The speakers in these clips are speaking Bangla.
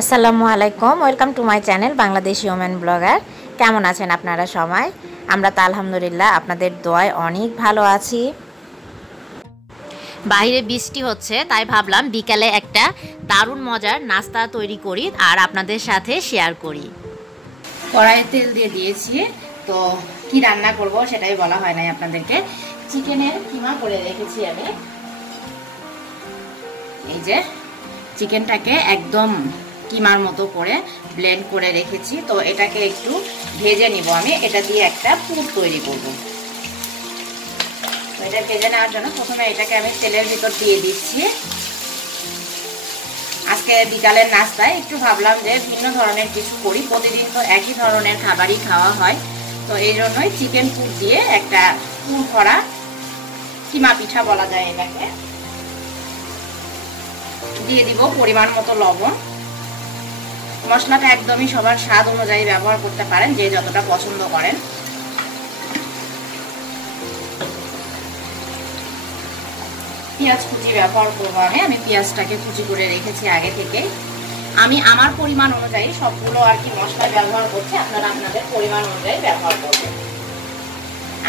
আসসালামু আলাইকুম, welcome to my channel Bangladeshi women blogger কেমন আছেন আপনারা সবাই? আমরা তো আলহামদুলিল্লাহ আপনাদের দোয়ায় অনেক ভালো আছি। বাইরে বৃষ্টি হচ্ছে, তাই ভাবলাম বিকালে একটা দারুণ মজার নাস্তা তৈরি করি আর আপনাদের সাথে শেয়ার করি। কড়াইয়ে তেল দিয়ে দিয়েছি, তো কি রান্না করব সেটাই বলা হয় নাই আপনাদেরকে। চিকেনের কিমা করে রেখেছি আমি। এই যে, চিকেনটাকে একদম কিমার মতো করে ব্লেন্ড করে রেখেছি। তো এটাকে একটু ভেজে নিব আমি। এটা দিয়ে একটা পুর তৈরি করব। এটা ভেজে নেওয়ার জন্য প্রথমে এটাকে আমি তেলের ভিতর দিয়ে দিচ্ছি। আজকে বিকালের নাস্তায় একটু ভাবলাম যে ভিন্ন ধরনের কিছু করি। প্রতিদিন তো একই ধরনের খাবারই খাওয়া হয়। তো এই জন্যই চিকেন পুর দিয়ে একটা পুর করা কিমা পিঠা বলা যায় এটাকে। দিয়ে দিব পরিমাণ মতো লবণ। মশলাটা একদমই সবার স্বাদ অনুযায়ী ব্যবহার করতে পারেন, যে যতটা পছন্দ করেন। পেঁয়াজ কুচি ব্যবহার করব আমি। আমি পেঁয়াজটাকে কুচি করে রেখেছি আগে থেকে। আমি আমার পরিমাণ অনুযায়ী সবগুলো আর কি মশলা ব্যবহার করছি, আপনারা আপনাদের পরিমাণ অনুযায়ী ব্যবহার করবেন।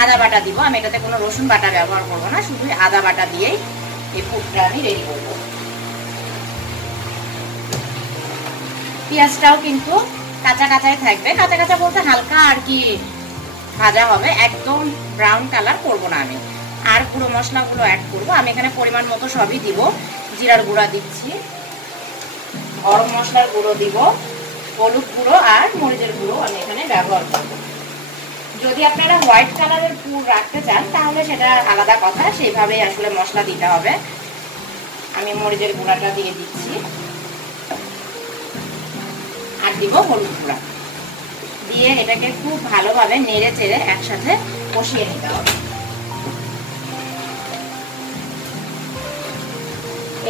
আদা বাটা দিব। আমি এটাতে কোনো রসুন বাটা ব্যবহার করব না শুধু আদা বাটা দিয়েই এই ফুডটা আমি রেডি করব। পেঁয়াজটাও কিন্তু কাঁচা কাঁচাই থাকবে। কাঁচা কাঁচা বলতে হালকা আর কি ভাজা হবে। একদম ব্রাউন কালার করব না আমি। আর পুরো মশলাগুলো অ্যাড করব। আমি এখানে পরিমাণ মতো সবই দিব। জিরার গুঁড়া দিচ্ছি। গরম মশলার গুঁড়ো দিব। হলুদ গুঁড়ো আর মরিচের গুঁড়ো আমি এখানে ব্যবহার করব। যদি আপনারা হোয়াইট কালারের পুর রাখতে চান, তাহলে সেটা আলাদা কথা। সেইভাবেই আসলে মশলা দিতে হবে। আমি মরিচের গুঁড়াটা দিয়ে দিচ্ছি। দিব হলুদ গুঁড়া। দিয়ে এটাকে খুব ভালোভাবে নেড়ে চেড়ে একসাথে কষিয়ে নিতে হবে।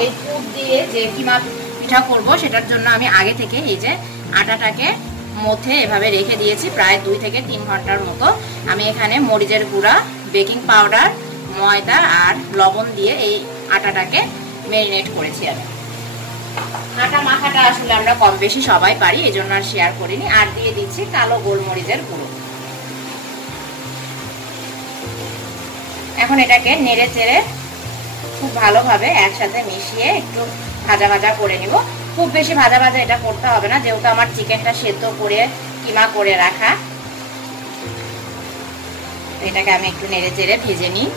এই পুর দিয়ে যে কিমা পিঠা করব, সেটার জন্য আমি আগে থেকে এই যে আটাটাকে মধ্যে এভাবে রেখে দিয়েছি, প্রায় দুই থেকে তিন ঘণ্টার মতো। আমি এখানে মরিচের গুঁড়া, বেকিং পাউডার, ময়দা আর লবণ দিয়ে এই আটাটাকে ম্যারিনেট করেছি আমি। আটা মাখাটা আসলে আমরা কম বেশি সবাই পারি এই জন্য আর শেয়ার করিনি। আর দিয়ে দিচ্ছি কালো গোলমরিচের গুঁড়ো। এখন এটাকে নেড়ে চেড়ে খুব ভালোভাবে একসাথে মিশিয়ে একটু ভাজা ভাজা করে নিব। খুব বেশি ভাজা ভাজা এটা করতে হবে না, যেহেতু আমার চিকেনটা সেদ্ধ করে, কিমা করে রাখা। এটাকে আমি একটু নেড়ে চেড়ে ভেজে নিই।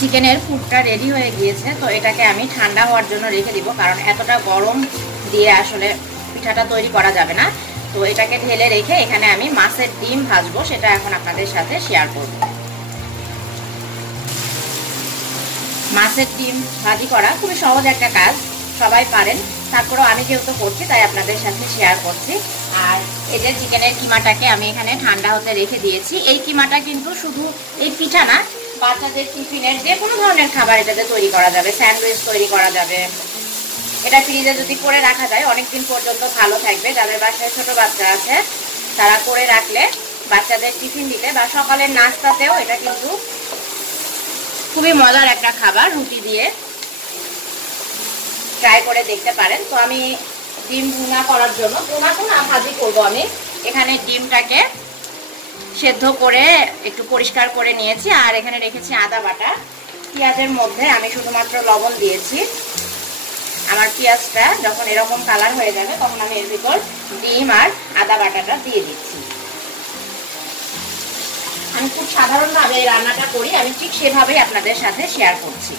চিকেনের ফুডটা রেডি হয়ে গিয়েছে, তো এটাকে আমি ঠান্ডা হওয়ার জন্য রেখে দিব, কারণ এতটা গরম দিয়ে আসলে পিঠাটা তৈরি করা যাবে না। তো এটাকে ঢেলে রেখে এখানে আমি মাছের ডিম ভাজবো, সেটা এখন আপনাদের সাথে শেয়ার করব। মাছের ডিম ভাজি করা খুবই সহজ একটা কাজ, সবাই পারেন। তারপরেও আমি যেহেতু করছি, তাই আপনাদের সাথে শেয়ার করছি। আর এই যে চিকেনের কিমাটাকে আমি এখানে ঠান্ডা হতে রেখে দিয়েছি, এই কিমাটা কিন্তু শুধু এই পিঠা না বাচ্চাদের টিফিনের যে কোনো ধরনের খাবার এটাতে তৈরি করা যাবে, স্যান্ডউইচ তৈরি করা যাবে। এটা ফ্রিজে যদি করে রাখা যায়, অনেকদিন পর্যন্ত ভালো থাকবে। যাদের বাসায় ছোট বাচ্চা আছে, তারা করে রাখলে বাচ্চাদের টিফিন দিতে বা সকালের নাস্তাতেও এটা কিন্তু খুবই মজার একটা খাবার, রুটি দিয়ে ট্রাই করে দেখতে পারেন। তো আমি ডিম ভুনা করার জন্য ভুনা ভুনা ভাজি করব আমি। এখানে ডিমটাকে সেদ্ধ করে একটু পরিষ্কার করে নিয়েছি, আর এখানে রেখেছি আদা বাটা। পেঁয়াজের মধ্যে আমি শুধুমাত্র লবণ দিয়েছি। আমার পেঁয়াজটা যখন এরকম কালার হয়ে যাবে, তখন আমি এর ভিতর ডিম আর আদা বাটাটা দিয়ে দিচ্ছি। আমি খুব সাধারণভাবে এই রান্নাটা করি, আমি ঠিক সেভাবেই আপনাদের সাথে শেয়ার করছি।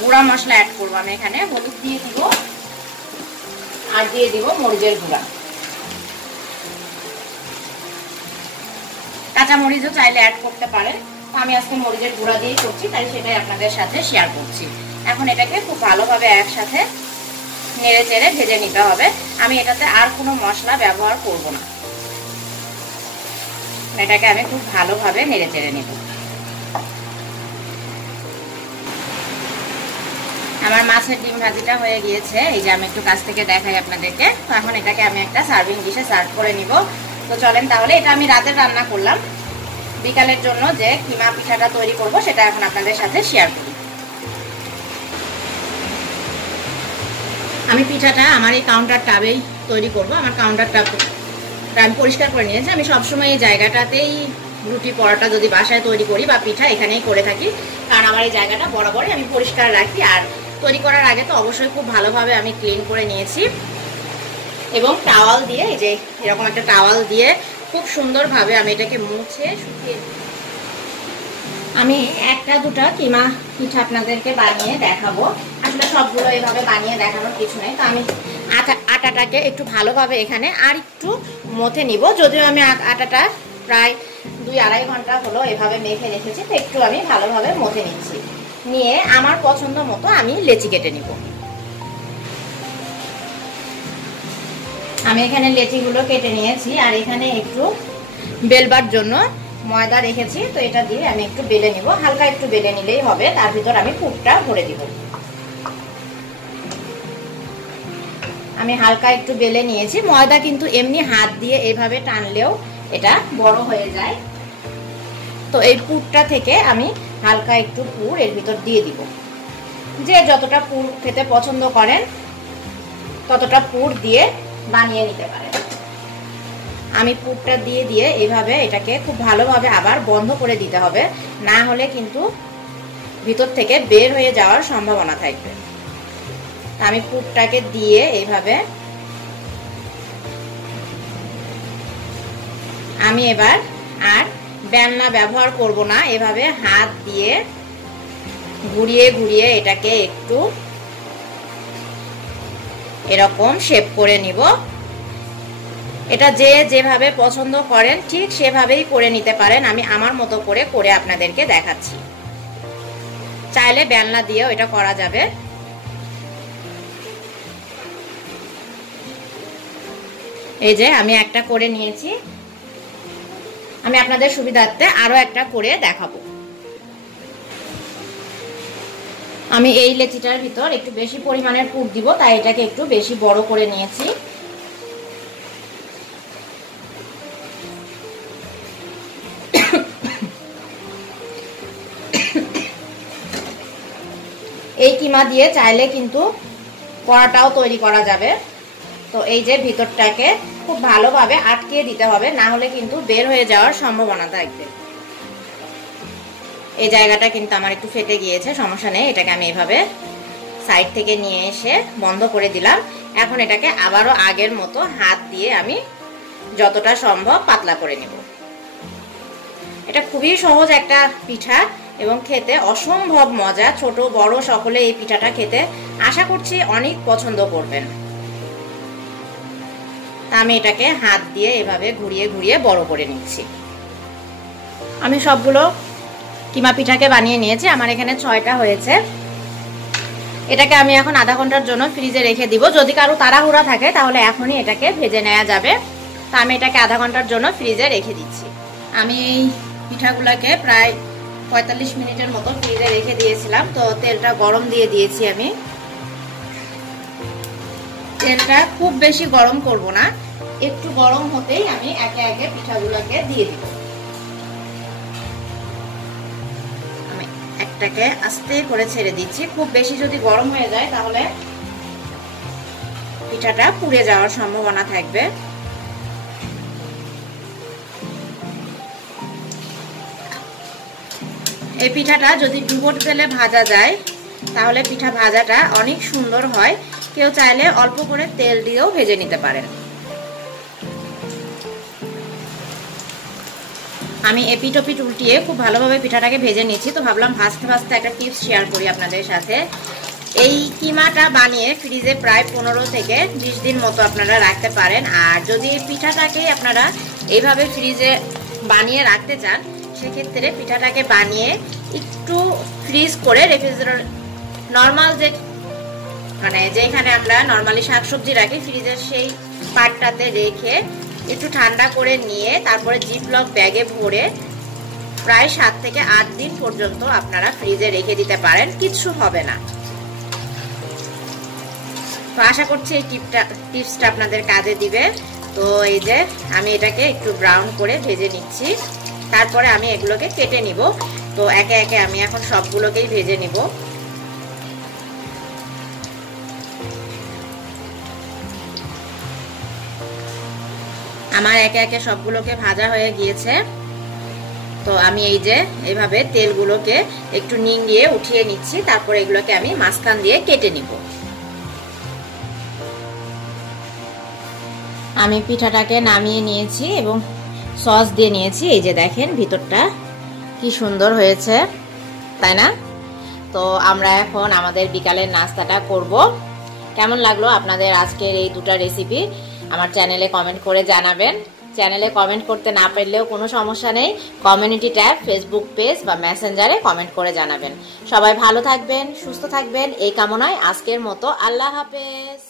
গুঁড়া মশলা অ্যাড করব আমি এখানে, হলুদ দিয়ে দিব, আর দিয়ে দিব মরিচের গুঁড়া। কাঁচা মরিচও চাইলে অ্যাড করতে পারে আমি আজকে মরিচের গুঁড়া দিয়েই করছি, তাই সেটাই আপনাদের সাথে শেয়ার করছি। এখন এটাকে খুব ভালোভাবে একসাথে নেড়ে চেড়ে ভেজে নিতে হবে। আমি এটাতে আর কোনো মশলা ব্যবহার করব না। এটাকে আমি খুব ভালোভাবে নেড়ে চেড়ে নেব। আমার মাছের ডিম ভাজিটা হয়ে গিয়েছে। এই যে আমি একটু কাছ থেকে দেখাই আপনাদেরকে। এখন এটাকে আমি একটা সার্ভিং ডিশে সার্ভ করে নিব। তো চলেন তাহলে, এটা আমি রাতের রান্না করলাম। বিকালের জন্য যে কিমা পিঠাটা তৈরি করব, সেটা এখন আপনাদের সাথে শেয়ার করি। আমি পিঠাটা আমার এই কাউন্টার টাবেই তৈরি করব, আমার কাউন্টার টাবটা আমি পরিষ্কার করে নিয়েছি। আমি সবসময় এই জায়গাটাতেই রুটি পরোটা যদি বাসায় তৈরি করি বা পিঠা এখানেই করে থাকি, কারণ আমার এই জায়গাটা বরাবরই আমি পরিষ্কার রাখি। আর তৈরি করার আগে তো অবশ্যই খুব ভালোভাবে আমি ক্লিন করে নিয়েছি। এবং টাওয়াল দিয়ে, এই যে এরকম একটা টাওয়াল দিয়ে খুব সুন্দরভাবে আমি এটাকে মুছে শুকিয়ে আমি একটা, দুটা কিমা পিঠা আপনাদেরকে বানিয়ে দেখাবো। আসলে সবগুলো এভাবে বানিয়ে দেখানোর কিছু নেই। তো আমি আটা, আটাটাকে একটু ভালোভাবে এখানে আর একটু মথে নিব। যদিও আমি আটাটা প্রায় দুই আড়াই ঘণ্টা হলো এভাবে মেখে রেখেছি। তো একটু আমি ভালোভাবে মথে নিচ্ছি। নিয়ে আমার পছন্দ মতো আমি লেচি কেটে নিব। আমি এখানে লেচিগুলো কেটে নিয়েছি, আর এখানে একটু বেলবার জন্য ময়দা রেখেছি, তো এটা দিয়ে আমি একটু বেলে নিব। হালকা একটু বেলে নিলেই হবে, তার ভিতর আমি পুরটা ভরে দিব। আমি হালকা একটু বেলে নিয়েছি। ময়দা কিন্তু এমনি হাত দিয়ে এভাবে টানলেও এটা বড় হয়ে যায়। তো এই পুরটা থেকে আমি হালকা একটু পুর এর ভিতর দিয়ে দিব। যে যতটা পুর খেতে পছন্দ করেন, ততটা পুর দিয়ে বানিয়ে নিতে পারেন আমি পুরটা দিয়ে দিয়ে এইভাবে এটাকে খুব ভালোভাবে আবার বন্ধ করে দিতে হবে। না হলে কিন্তু ভিতর থেকে বের হয়ে যাওয়ার সম্ভাবনা থাকবে। আমি পুরটাকে দিয়ে এইভাবে আমি এবার আর বেলনা ব্যবহার করব না। এভাবে হাত দিয়ে ঘুরিয়ে ঘুরিয়ে এটাকে একটু এরকম শেপ করে নিব। এটা যে যেভাবে পছন্দ করেন, ঠিক সেভাবেই করে নিতে পারেন। আমি আমার মতো করে করে আপনাদেরকে দেখাচ্ছি। চাইলে বেলনা দিয়েও এটা করা যাবে। এই যে আমি একটা করে নিয়েছি। আমি আপনাদের সুবিধার্থে আরও একটা করে দেখাবো। আমি এই লেচিটার ভিতর একটু বেশি পরিমাণের পুর দিব, তাই এটাকে একটু বেশি বড় করে নিয়েছি। এই কিমা দিয়ে চাইলে কিন্তু কড়াটাও তৈরি করা যাবে। তো এই যে ভিতরটাকে খুব ভালোভাবে আটকিয়ে দিতে হবে, না হলে কিন্তু বের হয়ে যাওয়ার সম্ভাবনা থাকবে। এই জায়গাটা কিন্তু আমার একটু ফেটে গিয়েছে, সমস্যা নেই। এটাকে আমি এভাবে সাইড থেকে নিয়ে এসে বন্ধ করে দিলাম। এখন এটাকে আবারও আগের মতো হাত দিয়ে আমি যতটা সম্ভব পাতলা করে নেব। এটা খুবই সহজ একটা পিঠা এবং খেতে অসম্ভব মজা। ছোট, বড় সকলে এই পিঠাটা খেতে আশা করছি অনেক পছন্দ করবেন। আমি এটাকে হাত দিয়ে এভাবে ঘুরিয়ে ঘুরিয়ে বড় করে নিচ্ছি। আমি সবগুলো কিমা পিঠাকে বানিয়ে নিয়েছি। আমার এখানে ছয়টা হয়েছে। এটাকে আমি এখন আধা ঘণ্টার জন্য ফ্রিজে রেখে দিব। যদি কারও তাড়াহুড়া থাকে, তাহলে এখনই এটাকে ভেজে নেওয়া যাবে। তা আমি এটাকে আধা ঘণ্টার জন্য ফ্রিজে রেখে দিচ্ছি। আমি এই পিঠাগুলোকে প্রায় পঁয়তাল্লিশ মিনিটের মতো ফ্রিজে রেখে দিয়েছিলাম। তো তেলটা গরম দিয়ে দিয়েছি আমি। তেলটা খুব বেশি গরম করব না। একটু গরম হতেই আমি একে একে পিঠাগুলোকে দিয়ে দিব। একটাকে আস্তে করে ছেড়ে দিচ্ছি। খুব বেশি যদি গরম হয়ে যায়, তাহলে পিঠাটা পুড়ে যাওয়ার সম্ভাবনা থাকবে। এই পিঠাটা যদি ডুবোট তেলে ভাজা যায়, তাহলে পিঠা ভাজাটা অনেক সুন্দর হয়। কেউ চাইলে অল্প করে তেল দিয়েও ভেজে নিতে পারেন। আমি এপিটোপিট উল্টিয়ে খুব ভালোভাবে পিঠাটাকে ভেজে নিচ্ছি তো ভাবলাম ভাজতে ভাজতে একটা টিপস শেয়ার করি আপনাদের সাথে। এই কিমাটা বানিয়ে ফ্রিজে প্রায় পনেরো থেকে বিশ দিন মতো আপনারা রাখতে পারেন, আর যদি পিঠাটাকে আপনারা এইভাবে ফ্রিজে বানিয়ে রাখতে চান, সেক্ষেত্রে পিঠাটাকে বানিয়ে একটু ফ্রিজ করে রেফ্রিজারেটর নর্মাল যে মানে যেখানে আমরা নর্মালি শাকসবজি রাখি ফ্রিজের সেই পাটটাতে রেখে একটু ঠান্ডা করে নিয়ে তারপরে জিপলক ব্যাগে ভরে প্রায় সাত থেকে আট দিন পর্যন্ত আপনারা ফ্রিজে রেখে দিতে পারেন, কিচ্ছু হবে না। তো আশা করছি এই টিপটা, টিপসটা আপনাদের কাজে দিবে। তো এই যে আমি এটাকে একটু ব্রাউন করে ভেজে নিচ্ছি। তারপরে আমি এগুলোকে কেটে নিব। তো একে একে আমি এখন সবগুলোকেই ভেজে নিব। আমার একে একে সবগুলোকে ভাজা হয়ে গিয়েছে। তো আমি এই যে এইভাবে তেলগুলোকে একটু নিংড়িয়ে উঠিয়ে নিচ্ছি, তারপর এগুলোকে আমি মাঝখান দিয়ে কেটে নিব। আমি পিঠাটাকে নামিয়ে নিয়েছি এবং সস দিয়ে নিয়েছি। এই যে দেখেন ভিতরটা কি সুন্দর হয়েছে, তাই না? তো আমরা এখন আমাদের বিকালের নাস্তাটা করব। কেমন লাগল আপনাদের আজকের এই দুটা রেসিপি আমার চ্যানেলে কমেন্ট করে জানাবেন। চ্যানেলে কমেন্ট করতে না পারলেও কোনো সমস্যা নেই। কমিউনিটি ট্যাব ফেসবুক পেজ বা মেসেঞ্জারে কমেন্ট করে জানাবেন। সবাই ভালো থাকবেন, সুস্থ থাকবেন। এই কামনায় আজকের মতো আল্লাহ হাফেজ।